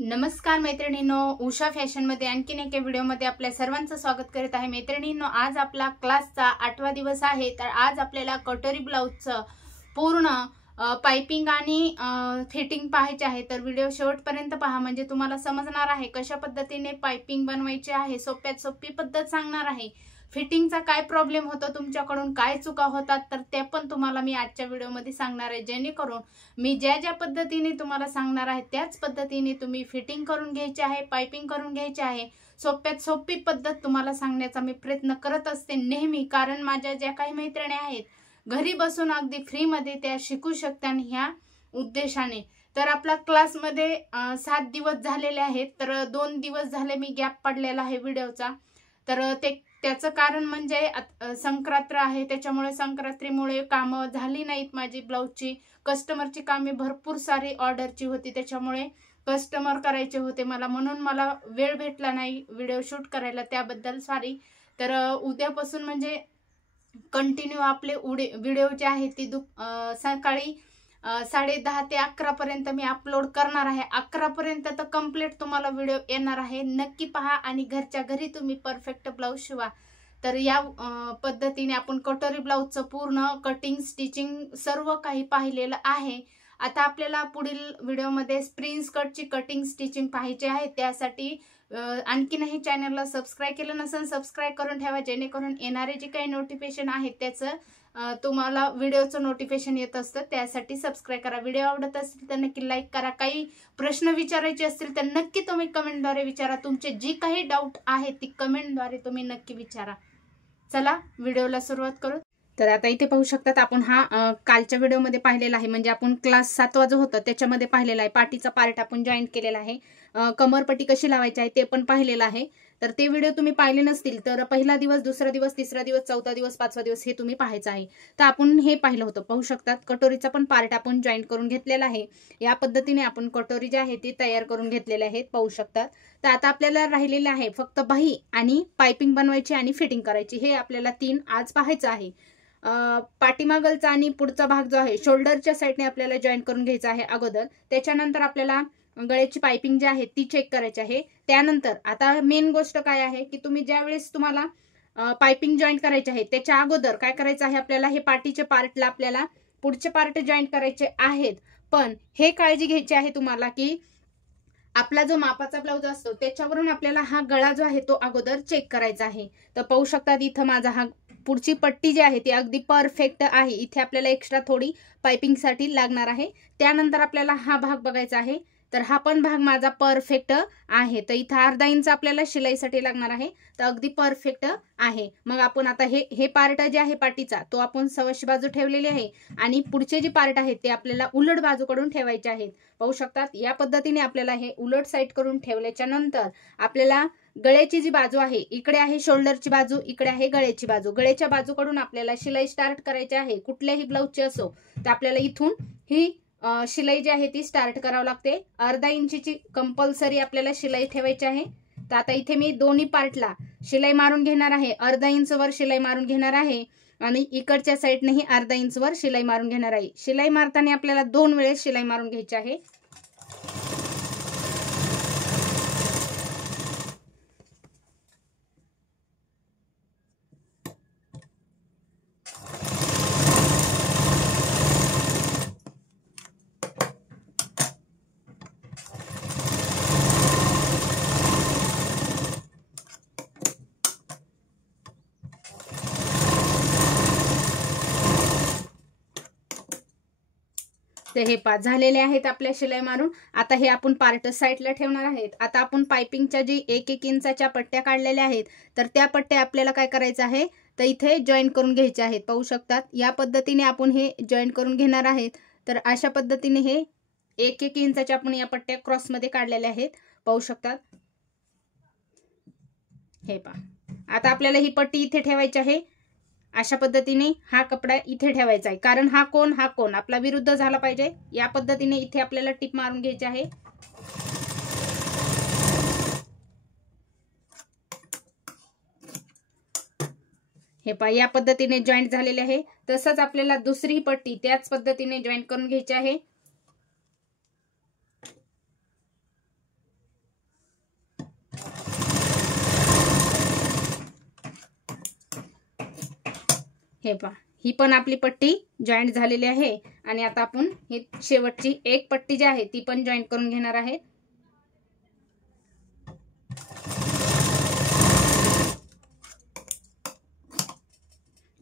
नमस्कार मैत्रिणींनो, उषा फॅशन मध्ये आणखीन एका व्हिडिओमध्ये आपल्या सर्वांचं स्वागत करत आहे। मैत्रिणींनो, आज आपला क्लासचा 8वा दिवस आहे। तर आज आपल्याला कटोरी ब्लाउजचं पूर्ण पाइपिंग आणि फिटिंग पाहायचे आहे। तर व्हिडिओ शेवटपर्यंत पहा, म्हणजे तुम्हाला समजणार आहे कशा पद्धतीने पाइपिंग बनवायची आहे। सोप्यात सोपी पद्धत सांगणार आहे। फिटिंगचा काय प्रॉब्लेम होतो, तुमच्याकडून काय चुका होतात, तर ते पण तुम्हाला मी आजच्या व्हिडिओमध्ये सांगणार आहे। जेणेकरून मी ज्या पद्धतीने तुम्हाला सांगणार आहे त्याच पद्धतीने तुम्ही फिटिंग करून घ्यायची आहे, पाइपिंग करून घ्यायची आहे। सोप्यात सोपी पद्धत तुम्हाला सांगण्याचा मी प्रयत्न करत असते नेहमी, कारण माझ्या ज्या काही मैत्रिणी आहेत घरी बसून अगदी फ्री मध्ये त्या शिकू शकतात ह्या उद्देशाने। तर आपला क्लास मध्ये 7 दिवस झालेले आहेत। तर 2 दिवस झाले मी गॅप पडलेला आहे व्हिडिओचा। तर त्याचं कारण म्हणजे संक्रांत आहे, त्याच्यामुळे संक्रांतीमुळे कामं झाली नाहीत माझी ब्लाउजची। कस्टमरची कामे भरपूर सारी ऑर्डरची होती, त्याच्यामुळे कस्टमर करायचे होते मला, म्हणून मला वेळ भेटला नाही व्हिडिओ शूट करायला, त्याबद्दल सॉरी। तर उद्यापासून म्हणजे कंटिन्यू आपले व्हिडिओ जे आहेत ती सकाळी 10:30 ते 11 पर्यंत मी अपलोड करणार आहे। 11 पर्यंत तर कंप्लीट तुम्हाला व्हिडिओ येणार आहे, नक्की पहा आणि घरच्या घरी तुम्ही परफेक्ट ब्लाउज शिवा। तर या पद्धतीने आपण कटोरी ब्लाउजचं पूर्ण कटिंग स्टिचिंग सर्व काही पाहिलेलं आहे। आता आपल्याला पुढील व्हिडिओमध्ये स्प्रिंग स्कर्टची कटिंग स्टिचिंग पाहायची आहे। त्यासाठी आणखीनही चॅनलला सबस्क्राईब केलं नसेल सबस्क्राईब करून ठेवा, जेणेकरून येणारे जे काही नोटिफिकेशन आहेत त्याचं तुम्हाला व्हिडिओचं नोटिफिकेशन येत असतं। त्यासाठी सबस्क्राईब करा। व्हिडिओ आवडत असेल तर नक्की लाईक करा। काही प्रश्न विचारायचे असतील तर नक्की तुम्ही कमेंटद्वारे विचारा। तुमचे जी काही डाऊट आहे ती कमेंटद्वारे तुम्ही नक्की विचारा। चला व्हिडिओला सुरुवात करू। तर आता इथे पाहू शकतात आपण हा कालच्या व्हिडिओमध्ये पाहिलेला आहे, म्हणजे आपण क्लास 7वा जो होता त्याच्यामध्ये पाहिलेला आहे। पाठीचा पार्ट आपण जॉईंट केलेला आहे, कमरपट्टी कशी लावायची आहे ते पण पाहिलेलं आहे। तर ते व्हिडिओ तुम्ही पाहिले नसतील तर पहिला दिवस, दुसरा दिवस, तिसरा दिवस, चौथा दिवस, 5वा दिवस हे तुम्ही पाहायचं आहे। तर आपण हे पाहिलं होतं, पाहू शकतात कटोरीचा पण पार्ट आपण जॉईंट करून घेतलेला आहे। या पद्धतीने आपण कटोरी जी आहे ती तयार करून घेतलेले आहेत, पाहू शकतात। तर आता आपल्याला राहिलेलं आहे फक्त बाही आणि पाइपिंग बनवायची आणि फिटिंग करायची, हे आपल्याला 3 आज पाहायचं आहे। पाठीमागलचा आणि पुढचा भाग जो आहे शोल्डरच्या साईडने आपल्याला जॉईन करून घ्यायचा आहे अगोदर। त्याच्यानंतर आपल्याला गळ्याची पाइपिंग जी आहे ती चेक करायची आहे। त्यानंतर आता मेन गोष्ट काय आहे की तुम्ही ज्यावेळेस तुम्हाला पाइपिंग जॉईन करायची आहे त्याच्या अगोदर काय करायचं आहे, आपल्याला हे पाठीचे पार्टला आपल्याला पुढचे पार्ट जॉईन करायचे आहेत। पण हे काळजी घ्यायची आहे तुम्हाला की आपला जो मापाचा ब्लाउज असतो त्याच्यावरून आपल्याला हा गळा जो आहे तो अगोदर चेक करायचा आहे। तर पाहू शकतात इथं माझा हा पुढची पट्टी जी आहे ती अगदी परफेक्ट आहे। इथे आपल्याला एक्स्ट्रा थोडी पाइपिंग साठी लागणार आहे। त्यानंतर आपल्याला हा भाग बघायचा आहे, तर हा पण भाग माझा परफेक्ट आहे। तर इथं अर्धा इंच आपल्याला शिलाईसाठी लागणार आहे, तर अगदी परफेक्ट आहे। मग आपण आता हे पार्ट जे आहे पाठीचा तो आपण सव्वाशी बाजू ठेवलेली आहे आणि पुढचे जे पार्ट आहेत ते आपल्याला उलट बाजूकडून ठेवायचे आहेत। पाहू शकतात या पद्धतीने आपल्याला हे उलट साईड करून ठेवल्याच्या नंतर आपल्याला गळ्याची जी बाजू आहे, इकडे आहे शोल्डरची बाजू, इकडे आहे गळ्याची बाजू। गळ्याच्या बाजूकडून आपल्याला शिलाई स्टार्ट करायची आहे, कुठल्याही ब्लाउजची असो। तर आपल्याला इथून ही शिलाई जी आहे ती स्टार्ट करावं लागते। अर्धा इंचीची कंपल्सरी आपल्याला शिलाई ठेवायची आहे। तर आता इथे मी दोन्ही पार्टला शिलाई मारून घेणार आहे, अर्धा इंच वर शिलाई मारून घेणार आहे आणि इकडच्या साईडनेही अर्धा इंच वर शिलाई मारून घेणार आहे। शिलाई मारताना आपल्याला 2 वेळेस शिलाई मारून घ्यायची आहे। तर हे 5 झालेले आहेत आपल्या शिलाई मारून। आता हे आपण पार्ट साईडला ठेवणार आहेत। आता आपण पाइपिंगच्या जी 1-1 इंचाच्या पट्ट्या काढलेल्या आहेत तर त्या पट्ट्या आपल्याला काय करायचं आहे, तर इथे जॉईन करून घ्यायचे आहेत। पाहू शकतात या पद्धतीने आपण हे जॉईन करून घेणार आहेत। तर अशा पद्धतीने हे 1-1 इंचाच्या आपण या पट्ट्या क्रॉस मध्ये काढलेल्या आहेत, पाहू शकतात। हे पहा, आता आपल्याला ही पट्टी इथे ठेवायची आहे। अशा पद्धतीने हा कपडा इथे ठेवायचा आहे, कारण हा कोण आपला विरुद्ध झाला पाहिजे। या पद्धतीने इथे आपल्याला टिप मारून घ्यायची आहे। हे पहा या पद्धतीने जॉईंट झालेले आहे। तसंच आपल्याला दुसरी पट्टी त्याच पद्धतीने जॉईंट करून घ्यायची आहे। हे पहा, ही पण आपली पट्टी जॉईंट झालेली आहे आणि आता आपण ही शेवटची एक पट्टी जी आहे ती पण जॉईंट करून घेणार आहे.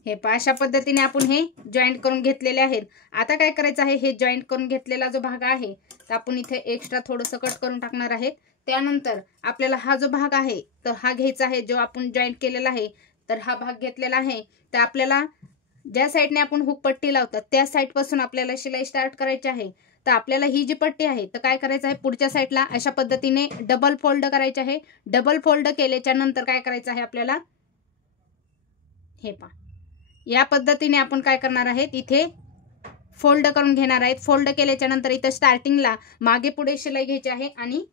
हे पहा, अशा पद्धतीने आपण हे जॉईंट करून घेतलेले आहेत. आता काय करायचं आहे, हे जॉईंट करून घेतलेला जो भाग आहे तर आपण इथे एक्स्ट्रा थोडंसं कट करून टाकणार आहे. त्यानंतर आपल्याला हा जो भाग आहे तर हा घ्यायचा आहे, जो आपण जॉईंट केलेला आहे तर हा भाग घेतलेला आहे. तर आपल्याला ज्या साईडने आपण हुक पट्टी लावतात त्या साईड पासून आपल्याला शिलाई स्टार्ट करायची आहे. तर आपल्याला ही जी पट्टी आहे तर काय करायचं आहे, पुढच्या साईडला अशा पद्धतीने डबल फोल्ड करायचे आहे. डबल फोल्ड केल्याच्या नंतर काय करायचं आहे आपल्याला, हे पहा, या पद्धतीने आपण काय करणार आहेत, इथे फोल्ड करून घेणार आहेत. फोल्ड केल्याच्या नंतर इथे स्टार्टिंगला मागे पुढे शिलाई घ्यायची आहे आणि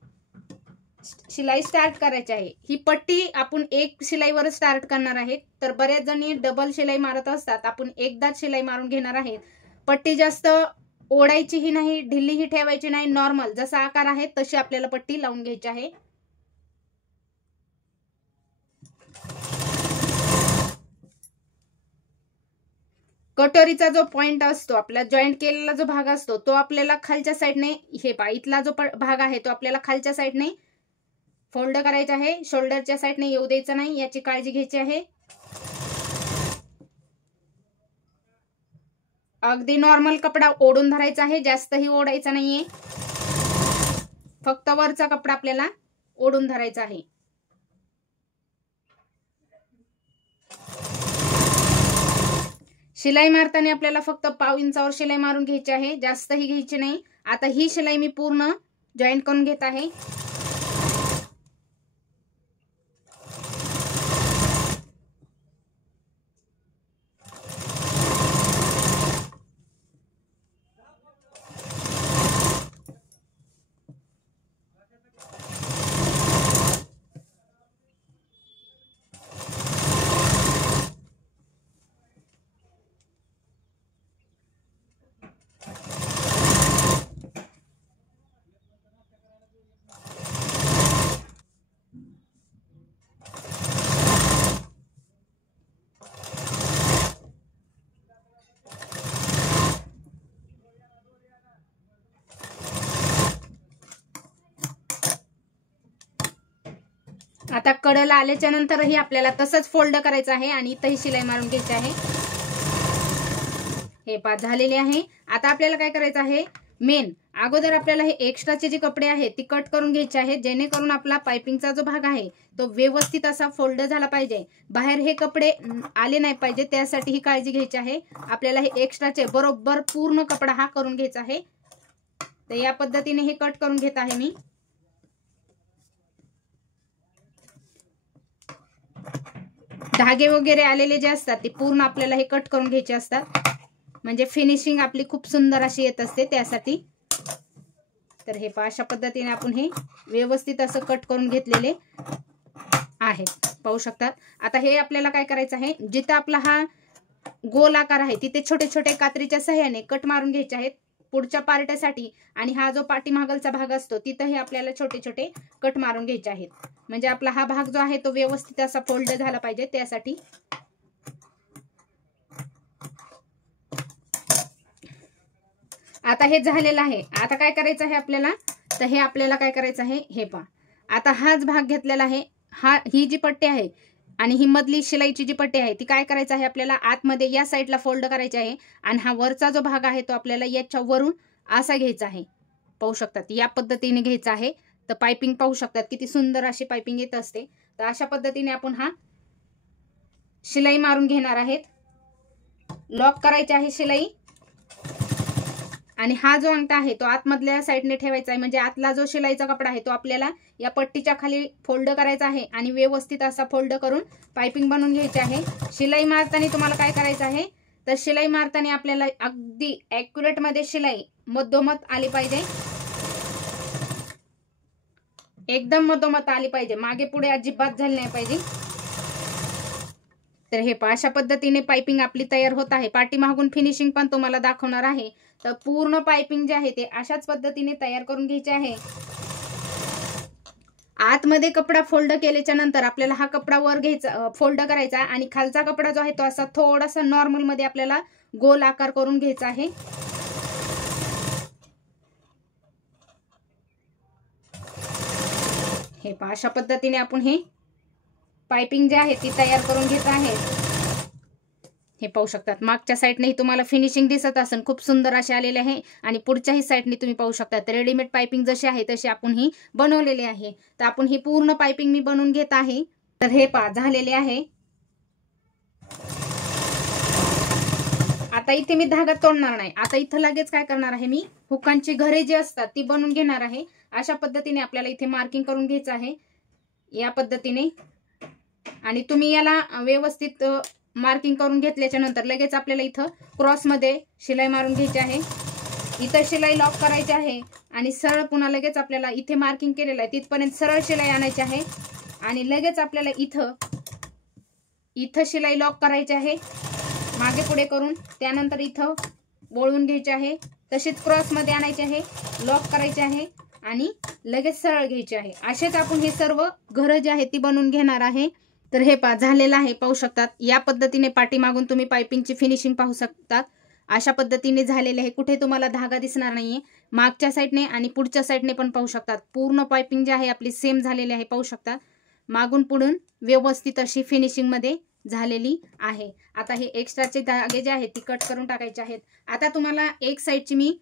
शिलाई स्टार्ट करायची आहे. ही पट्टी आपण एक शिलाईवर स्टार्ट करणार आहे. तर बऱ्याच जणी डबल शिलाई मारत असतात, आपण एकदाच शिलाई मारून घेणार आहेत. पट्टी जास्त ओढायचीही नाही, ढिल्लीही ठेवायची नाही, नॉर्मल जसा आकार आहे तशी आपल्याला पट्टी लावून घ्यायची आहे. कटोरीचा जो पॉइंट असतो, आपला जॉईंट केलेला जो भाग असतो तो आपल्याला खालच्या साईडने, हे पहा, इथला जो भाग आहे तो आपल्याला खालच्या साईडने फोल्ड करायचा आहे. शोल्डरच्या साईडने येऊ द्यायचं नाही, याची काळजी घ्यायची आहे. अगदी नॉर्मल कपडा ओढून धरायचा आहे, जास्तही ओढायचा नाहीये, फक्त वरचा कपडा आपल्याला ओढून धरायचा आहे. शिलाई मारताना आपल्याला फक्त पाव इंचावर शिलाई मारून घ्यायची आहे, जास्तही घ्यायची नाही. आता ही शिलाई मी पूर्ण जॉईंट करून घेत आहे. आता कडला आल्याच्या नंतरही आपल्याला तसंच फोल्ड करायचं आहे आणि इथंही शिलाई मारून घ्यायची आहे. हे पाच झालेले आहे. आता आपल्याला काय करायचं आहे, मेन अगोदर आपल्याला हे एक्स्ट्राचे जे कपडे आहेत ती कट करून घ्यायचे आहेत, जेणेकरून आपला पाइपिंगचा जो भाग आहे तो व्यवस्थित असा फोल्ड झाला पाहिजे, बाहेर हे कपडे आले नाही पाहिजे, त्यासाठी ही काळजी घ्यायची आहे. आपल्याला हे एक्स्ट्राचे बरोबर पूर्ण कपडा हा करून घ्यायचा आहे. तर या पद्धतीने हे कट करून घेत आहे मी. धागे वगैरे आलेले जे असतात ते पूर्ण आपल्याला हे कट करून घ्यायचे असतात, म्हणजे फिनिशिंग आपली खूप सुंदर अशी येत असते त्यासाठी. तर हे अशा पद्धतीने आपण हे व्यवस्थित असं कट करून घेतलेले आहेत, पाहू शकतात. आता हे आपल्याला काय करायचं आहे, जिथं आपला हा गोल आकार आहे तिथे छोटे छोटे कात्रीच्या सहाय्याने कट मारून घ्यायचे आहेत पुढच्या पार्टसाठी. आणि हा जो पाठीमागलचा भाग असतो तिथंही आपल्याला छोटे छोटे कट मारून घ्यायचे आहेत, म्हणजे आपला हा भाग जो आहे तो व्यवस्थित असा फोल्ड झाला पाहिजे त्यासाठी. आता हे झालेलं आहे. आता काय करायचं आहे आपल्याला, तर हे आपल्याला काय करायचं आहे, हे पहा, आता हाच भाग घेतलेला आहे, ही जी पट्टी आहे आणि ही मधली शिलाईची जी पट्टी आहे ती काय करायचं आहे आपल्याला आतमध्ये या साईडला फोल्ड करायची आहे. आणि हा वरचा जो भाग आहे तो आपल्याला याच्या वरून असा घ्यायचा आहे, पाहू शकतात, या पद्धतीने घ्यायचा आहे. तर पाइपिंग पाहू शकतात किती सुंदर अशी पाइपिंग येत असते. तर अशा पद्धतीने आपण हा शिलाई मारून घेणार आहेत. लॉक करायची आहे शिलाई. आणि हा जो अंगठा आहे तो आतमधल्या साईडने ठेवायचा आहे, म्हणजे आतला जो शिलाईचा कपडा आहे तो आपल्याला या पट्टीच्या खाली फोल्ड करायचा आहे आणि व्यवस्थित असा फोल्ड करून पाइपिंग बनवून घ्यायची आहे. शिलाई मारताना तुम्हाला काय करायचं आहे, तर शिलाई मारताना आपल्याला अगदी ॲक्युरेट मध्ये शिलाई मधोमध आली पाहिजे, एकदम मधोमध आली पाहिजे, मागे पुढे अजिबात झाली नाही पाहिजे. तर हे अशा पद्धतीने पाइपिंग आपली तयार होत आहे. पाठीमागून फिनिशिंग पण तुम्हाला दाखवणार आहे. तर पूर्ण पाइपिंग जे आहे ते अशाच पद्धतीने तयार करून घ्यायचे आहे. आतमध्ये कपडा फोल्ड केल्याच्या नंतर आपल्याला हा कपडा वर घ्यायचा, फोल्ड करायचा आणि खालचा कपडा जो आहे तो असा थोडासा नॉर्मल मध्ये आपल्याला गोल आकार करून घ्यायचा आहे. हे पहा, अशा पद्धतीने आपण हे पाइपिंग जे आहे ती तयार करून घेत आहे. हे पाहू शकतात, मागच्या साईडने तुम्हाला फिनिशिंग दिसत असेल, खूप सुंदर असे आलेले आहे. आणि पुढच्याही साईडने तुम्ही पाहू शकतात रेडीमेड पाइपिंग जशी आहे तशी आपण ही बनवलेली आहे. तर आपण ही पूर्ण पाइपिंग मी बनवून घेत आहे. तर हे पहा झालेले आहे. आता इथे मी धागा तोडणार नाही. आता इथं लगेच काय करणार आहे, मी हुकांची घरे जी असतात ती बनवून घेणार आहे. अशा पद्धतीने आपल्याला इथे मार्किंग करून घ्यायचं आहे, या पद्धतीने. आणि तुम्ही याला व्यवस्थित मार्किंग करून घेतल्याच्या नंतर लगेच आपल्याला इथं क्रॉस मध्ये शिलाई मारून घ्यायची आहे. इथं शिलाई लॉक करायची आहे आणि सरळ पुन्हा लगेच आपल्याला इथे मार्किंग केलेलं आहे तिथपर्यंत सरळ शिलाई आणायची आहे. आणि लगेच आपल्याला इथं शिलाई लॉक करायची आहे मागे पुढे करून. त्यानंतर इथं वळवून घ्यायचे आहे, तशीच क्रॉस मध्ये आणायचे आहे, लॉक करायचे आहे आणि लगेच सरळ घ्यायचे आहे. असेच आपण हे सर्व घरं जे आहे ती बनवून घेणार आहे. तर हे पहा झालेलं आहे, पाहू शकतात. या पद्धतीने पाठीमागून तुम्ही पाइपिंगची फिनिशिंग पाहू शकतात. अशा पद्धतीने झालेले आहे, कुठे तुम्हाला धागा दिसणार नाहीये. मागच्या साईडने आणि पुढच्या साईडने पण पाहू शकतात. पूर्ण पाइपिंग जी आहे आपली सेम झालेली आहे, पाहू शकतात. मागून पुढून व्यवस्थित अशी फिनिशिंग मध्ये झालेली आहे. आता हे एक्स्ट्राचे धागे जे आहेत ती कट करून टाकायचे आहेत. आता तुम्हाला एक साईडची मी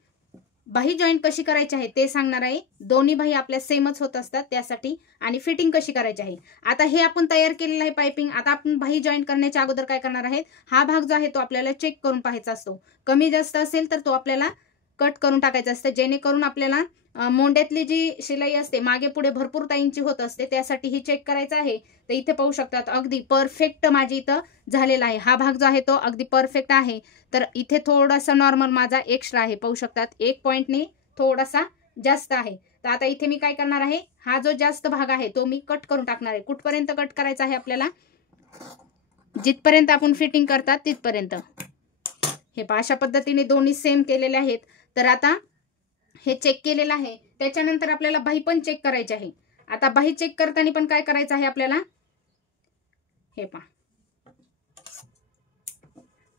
बाही जॉईंट कशी करायची आहे ते सांगणार आहे. दोन्ही बाही आपल्या सेमच होत असतात त्यासाठी. आणि फिटिंग कशी करायची आहे. आता हे आपण तयार केलेलं आहे पाइपिंग. आता आपण बाही जॉईंट करण्याच्या अगोदर काय करणार आहे, हा भाग जो आहे तो आपल्याला चेक करून पाहायचा असतो. कमी जास्त असेल तर तो आपल्याला कट करून टाकायचा असतं, जेणेकरून आपल्याला मोंड्यातली जी शिलाई असते मागे पुढे भरपूर ताईंची होत असते, त्यासाठी ही चेक करायचं आहे. तर इथे पाहू शकतात अगदी परफेक्ट माझी इथं झालेला आहे. हा भाग जो आहे तो अगदी परफेक्ट आहे. तर इथे थोडासा नॉर्मल माझा एक्स्ट्रा आहे, पाहू शकतात. 1 पॉइंटने थोडासा जास्त आहे. तर आता इथे मी काय करणार आहे, हा जो जास्त भाग आहे तो मी कट करून टाकणार आहे. कुठपर्यंत कट करायचा आहे आपल्याला, जिथपर्यंत आपण फिटिंग करतात तिथपर्यंत. हे पहा, अशा पद्धतीने दोन्ही सेम केलेले आहेत. तर आता हे चेक केलेलं आहे. त्याच्यानंतर आपल्याला बाही पण चेक करायची आहे. आता बाही चेक करताना पण काय करायचं आहे आपल्याला, हे पहा,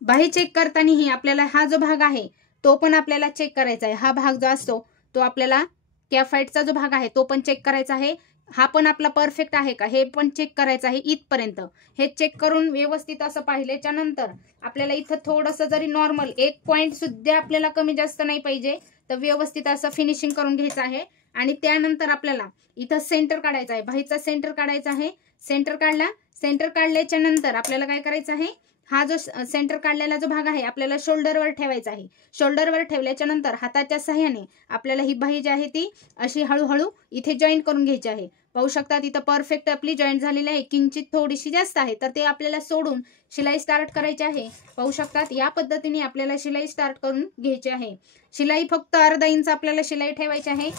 बाही चेक करतानाही आपल्याला हा जो भाग आहे तो पण आपल्याला चेक करायचा आहे. हा भाग जो असतो तो आपल्याला कॅफाईटचा जो भाग आहे तो पण चेक करायचा आहे. हा पण आपला परफेक्ट आहे का हे पण चेक करायचं आहे इथपर्यंत. हे चेक करून व्यवस्थित असं पाहिल्याच्या नंतर आपल्याला इथं थोडंसं जरी नॉर्मल 1 पॉइंट सुद्धा आपल्याला कमी जास्त नाही पाहिजे, तर व्यवस्थित असं फिनिशिंग करून घ्यायचं आहे. आणि त्यानंतर आपल्याला इथं सेंटर काढायचा आहे, बाहीचा सेंटर काढायचा आहे. सेंटर काढला, सेंटर काढल्याच्या नंतर आपल्याला काय करायचं आहे, हा जो सेंटर काढलेला जो भाग आहे आपल्याला शोल्डरवर ठेवायचा आहे. शोल्डरवर ठेवल्याच्या नंतर हाताच्या सहाय्याने आपल्याला ही बाही जी आहे ती अशी हळूहळू इथे जॉईंट करून घ्यायची आहे. पाहू शकतात इथं परफेक्ट आपली जॉईंट झालेली आहे. किंचित थोडीशी जास्त आहे, तर ते आपल्याला सोडून शिलाई स्टार्ट करायची आहे. पाहू शकतात या पद्धतीने आपल्याला शिलाई स्टार्ट करून घ्यायची आहे. शिलाई फक्त अर्धा इंच आपल्याला शिलाई ठेवायची आहे.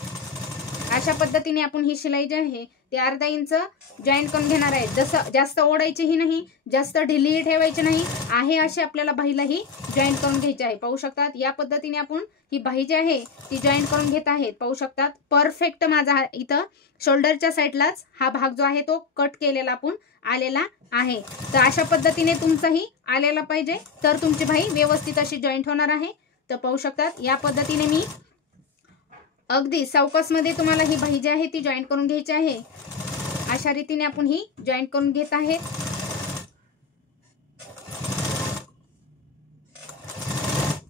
अशा पद्धतीने आपण ही शिलाई जी आहे ते अर्धा इंच जॉईंट करून घेणार आहे. जसं जास्त ओढायचीही नाही, जास्त ढिली ठेवायची नाही आहे, अशी आपल्याला बाहीलाही जॉईंट करून घ्यायची आहे. पाहू शकतात या पद्धतीने आपण ही बाही जी आहे ती जॉईंट करून घेत आहेत. पाहू शकतात परफेक्ट माझा इथं शोल्डरच्या साईडलाच हा भाग जो आहे तो कट केलेला आपण आलेला आहे. तर अशा पद्धतीने तुमचाही आलेला पाहिजे, तर तुमची बाही व्यवस्थित अशी जॉईंट होणार आहे. तर पाहू शकतात या पद्धतीने मी अगदी सावकाश मध्ये तुम्हाला ही बाही जी आहे ती जॉईंट करून घ्यायची आहे. अशा रीतीने आपण ही जॉईंट करून घेत आहे.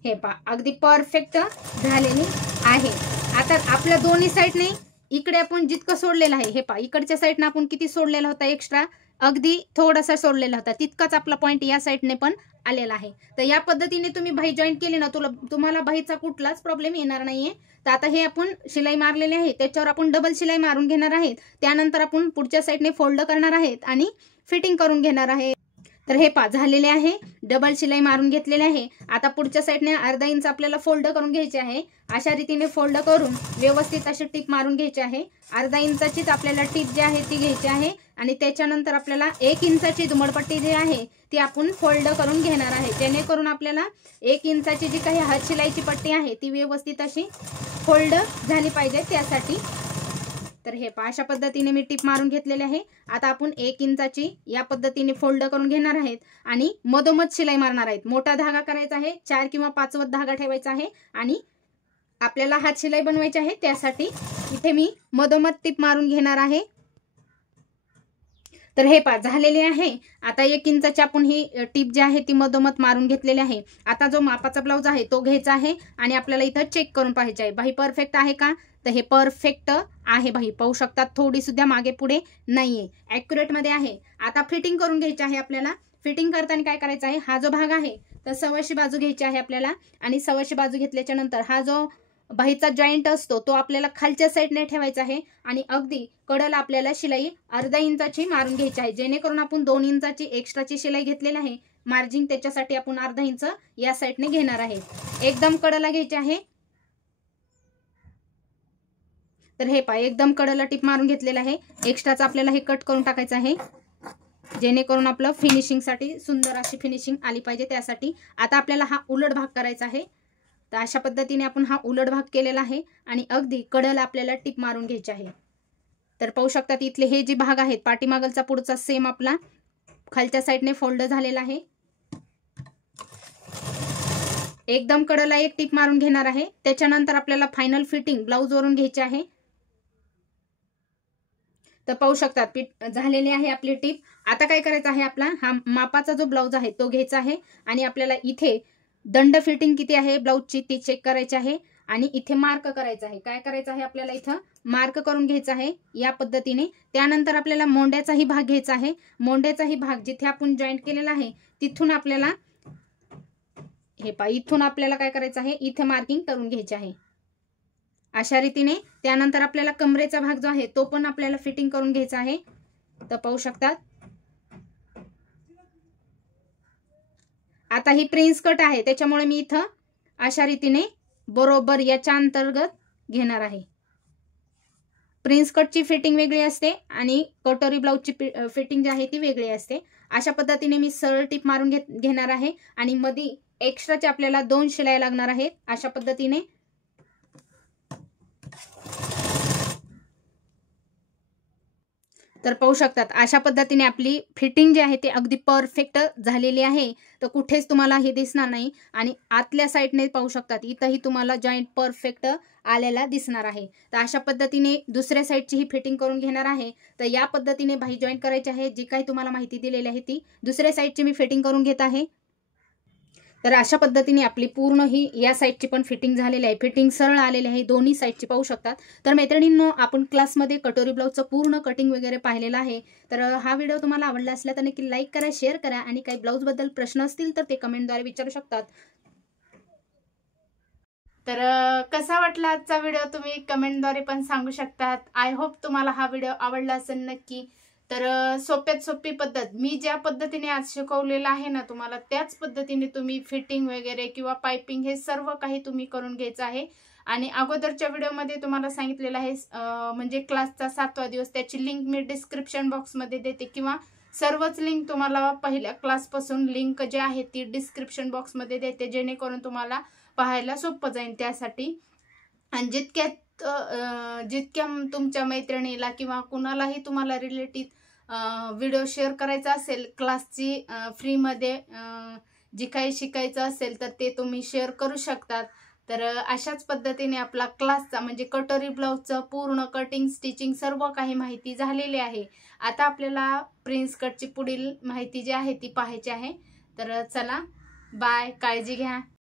हे पहा अगदी परफेक्ट झालेली आहे. आता आपल्या दोन्ही साईडने इकडे आपण जितकं सोडलेलं आहे, हे पहा इकडच्या साईडने आपण किती सोडलेला होता एक्स्ट्रा, अगदी थोडासा सोडलेला होता, तितकाच आपला पॉइंट या साईडने पण आलेला आहे. तर या पद्धतीने तुम्ही बाही जॉईंट केली ना, तुम्हाला बाहीचा कुठलाच प्रॉब्लेम येणार नाहीये. तर आता हे आपण शिलाई मारलेली आहे त्याच्यावर आपण डबल शिलाई मारून घेणार आहेत. त्यानंतर आपण पुढच्या साईडने फोल्ड करणार आहेत आणि फिटिंग करून घेणार आहे. तर हे पहा झालेले आहे, डबल शिलाई मारून घेतलेले आहे. आता पुढच्या साईडने अर्धा इंच आपल्याला फोल्ड करून घ्यायचे आहे. अशा रीतीने फोल्ड करून व्यवस्थित अशी टिप मारून घ्यायची आहे. अर्धा इंचाचीच आपल्याला टिप जी आहे ती घ्यायची आहे. आणि त्याच्यानंतर आपल्याला 1 इंचाची दुमडपट्टी जी आहे ती आपण फोल्ड करून घेणार आहे, जेणेकरून आपल्याला 1 इंचाची जी काही हात शिलाईची पट्टी आहे ती व्यवस्थित अशी फोल्ड झाली पाहिजे त्यासाठी. तर हे पहा अशा पद्धतीने मी टिप मारून घेतलेले आहे। आता आपण 1 इंचाची या पद्धतीने फोल्ड करून घेणार आहेत आणि मधोमध शिलाई मारणार आहेत। मोठा धागा करायचा आहे, 4 किंवा 5 धागा ठेवायचा आहे आणि आपल्याला हात शिलाई बनवायची आहे। त्यासाठी इथे मी मधोमध टिप मारून घेणार आहे। तर हे पहा झालेले आहे। आता 1 इंचाची आपण ही टिप जी आहे ती मधोमध मारून घेतलेली आहे। आता जो मापाचा ब्लाउज आहे तो घ्यायचा आहे आणि आपल्याला इथं चेक करून पाहायचे आहे, बाही परफेक्ट आहे का? तर हे परफेक्ट आहे बाही, पाहू शकतात थोडी सुद्धा मागे पुढे नाहीये, ॲक्युरेट मध्ये आहे। आता फिटिंग करून घ्यायची आहे आपल्याला। फिटिंग करताना काय करायचं आहे, हा जो भाग आहे तर सव्वाशी बाजू घ्यायची आहे आपल्याला आणि सव्वाशी बाजू घेतल्याच्या नंतर हा जो बाहीचा जॉईंट असतो तो आपल्याला खालच्या साईडने ठेवायचा आहे आणि अगदी कडेला आपल्याला शिलाई अर्धा इंचाची मारून घ्यायची आहे, जेणेकरून आपण 2 इंचाची एक्स्ट्राची शिलाई घेतलेली आहे मार्जिन, त्याच्यासाठी आपण अर्धा इंच या साईडने घेणार आहे। एकदम कडेला घ्यायची आहे। तर हे पहा एकदम कडेला टिप मारून घेतलेला आहे। एक्स्ट्राचा आपल्याला हे कट करून टाकायचं आहे, जेणेकरून आपलं फिनिशिंग साठी सुंदर अशी फिनिशिंग आली पाहिजे त्यासाठी। आता आपल्याला हा उलट भाग करायचा आहे। तर अशा पद्धतीने आपण हा उलट भाग केलेला आहे आणि अगदी कडेला आपल्याला टिप मारून घ्यायची आहे। तर पाहू शकतात इथले हे जे भाग आहेत पाठीमागलचा पुढचा सेम आपला खालच्या साईडने फोल्ड झालेला आहे। एकदम कडेला एक टिप मारून घेणार आहे, त्याच्यानंतर आपल्याला फायनल फिटिंग ब्लाउज वरून घ्यायची आहे। तर पाहू शकतात झालेली आहे आपली टिप। आता काय करायचं आहे, आपला हा मापाचा जो ब्लाउज आहे तो घ्यायचा आहे आणि आपल्याला इथे दंड फिटिंग किती आहे ब्लाउजची ती चेक करायची आहे आणि इथे मार्क करायचं आहे। काय करायचं आहे, आपल्याला इथं मार्क करून घ्यायचं आहे या पद्धतीने। त्यानंतर आपल्याला मोंड्याचाही भाग घ्यायचा आहे। मोंड्याचाही भाग जिथे आपण जॉईंट केलेला आहे तिथून आपल्याला हे पहा इथून आपल्याला काय करायचं आहे, इथे मार्किंग करून घ्यायचे आहे अशा रीतीने। त्यानंतर आपल्याला कमरेचा भाग जो आहे तो पण आपल्याला फिटिंग करून घ्यायचा आहे। तर पाहू शकतात आता ही प्रिन्स कट आहे, त्याच्यामुळे मी इथं अशा रीतीने बरोबर याच्या अंतर्गत घेणार आहे। प्रिन्स कटची फिटिंग वेगळी असते आणि कटोरी ब्लाउजची फिटिंग जी आहे ती वेगळी असते। अशा पद्धतीने मी सरळ टिप मारून घेणार आहे आणि मध्ये एक्स्ट्राचे आपल्याला 2 शिलाई लागणार आहेत अशा पद्धतीने। तर पाहू शकतात अशा पद्धतीने आपली फिटिंग जी आहे ती अगदी परफेक्ट झालेली आहे। तर कुठेच तुम्हाला हे दिसणार नाही आणि आतल्या साईडने पाहू शकतात इथंही तुम्हाला जॉईंट परफेक्ट आलेला दिसणार आहे। तर अशा पद्धतीने दुसऱ्या साईडची ही फिटिंग करून घेणार आहे। तर या पद्धतीने बाही जॉईंट करायची आहे, जी काही तुम्हाला माहिती दिलेली आहे ती दुसऱ्या साईडची मी फिटिंग करून घेत आहे। तर अशा पद्धतीने आपली पूर्ण ही या साईडची पण फिटिंग झालेली आहे, फिटिंग सरळ आलेली आहे दोन्ही साईडची पाहू शकतात। तर मैत्रिणींनो आपण क्लासमध्ये कटोरी ब्लाउजचं पूर्ण कटिंग वगैरे पाहिलेलं आहे। तर हा व्हिडिओ तुम्हाला आवडला असला तर नक्की लाईक करा, शेअर करा आणि काही ब्लाउज बद्दल प्रश्न असतील तर ते कमेंटद्वारे विचारू शकतात। तर कसा वाटला आजचा व्हिडिओ तुम्ही कमेंटद्वारे पण सांगू शकतात। आय होप तुम्हाला हा व्हिडिओ आवडला असेल नक्की। तर सोप्यात सोपी पद्धत मी ज्या पद्धतीने आज शिकवलेलं आहे ना तुम्हाला, त्याच पद्धतीने तुम्ही फिटिंग वगैरे किंवा पाइपिंग हे सर्व काही तुम्ही करून घ्यायचं आहे। आणि अगोदरच्या व्हिडिओमध्ये तुम्हाला सांगितलेलं आहे म्हणजे क्लासचा 7वा दिवस, त्याची लिंक मी डिस्क्रिप्शन बॉक्समध्ये देते किंवा सर्वच लिंक तुम्हाला पहिल्या क्लासपासून लिंक जे आहे ती डिस्क्रिप्शन बॉक्समध्ये देते, जेणेकरून तुम्हाला पाहायला सोपं जाईल त्यासाठी। आणि जितक्या तुमच्या मैत्रिणीला किंवा कुणालाही तुम्हाला रिलेटेड व्हिडिओ शेअर करायचा असेल क्लासची फ्रीमध्ये जी काही शिकायचं असेल तर ते तुम्ही शेअर करू शकतात। तर अशाच पद्धतीने आपला क्लासचा म्हणजे कटोरी ब्लाउजचं पूर्ण कटिंग स्टिचिंग सर्व काही माहिती झालेली आहे। आता आपल्याला प्रिन्स कटची पुढील माहिती जी आहे ती पाहायची आहे। तर चला बाय, काळजी घ्या।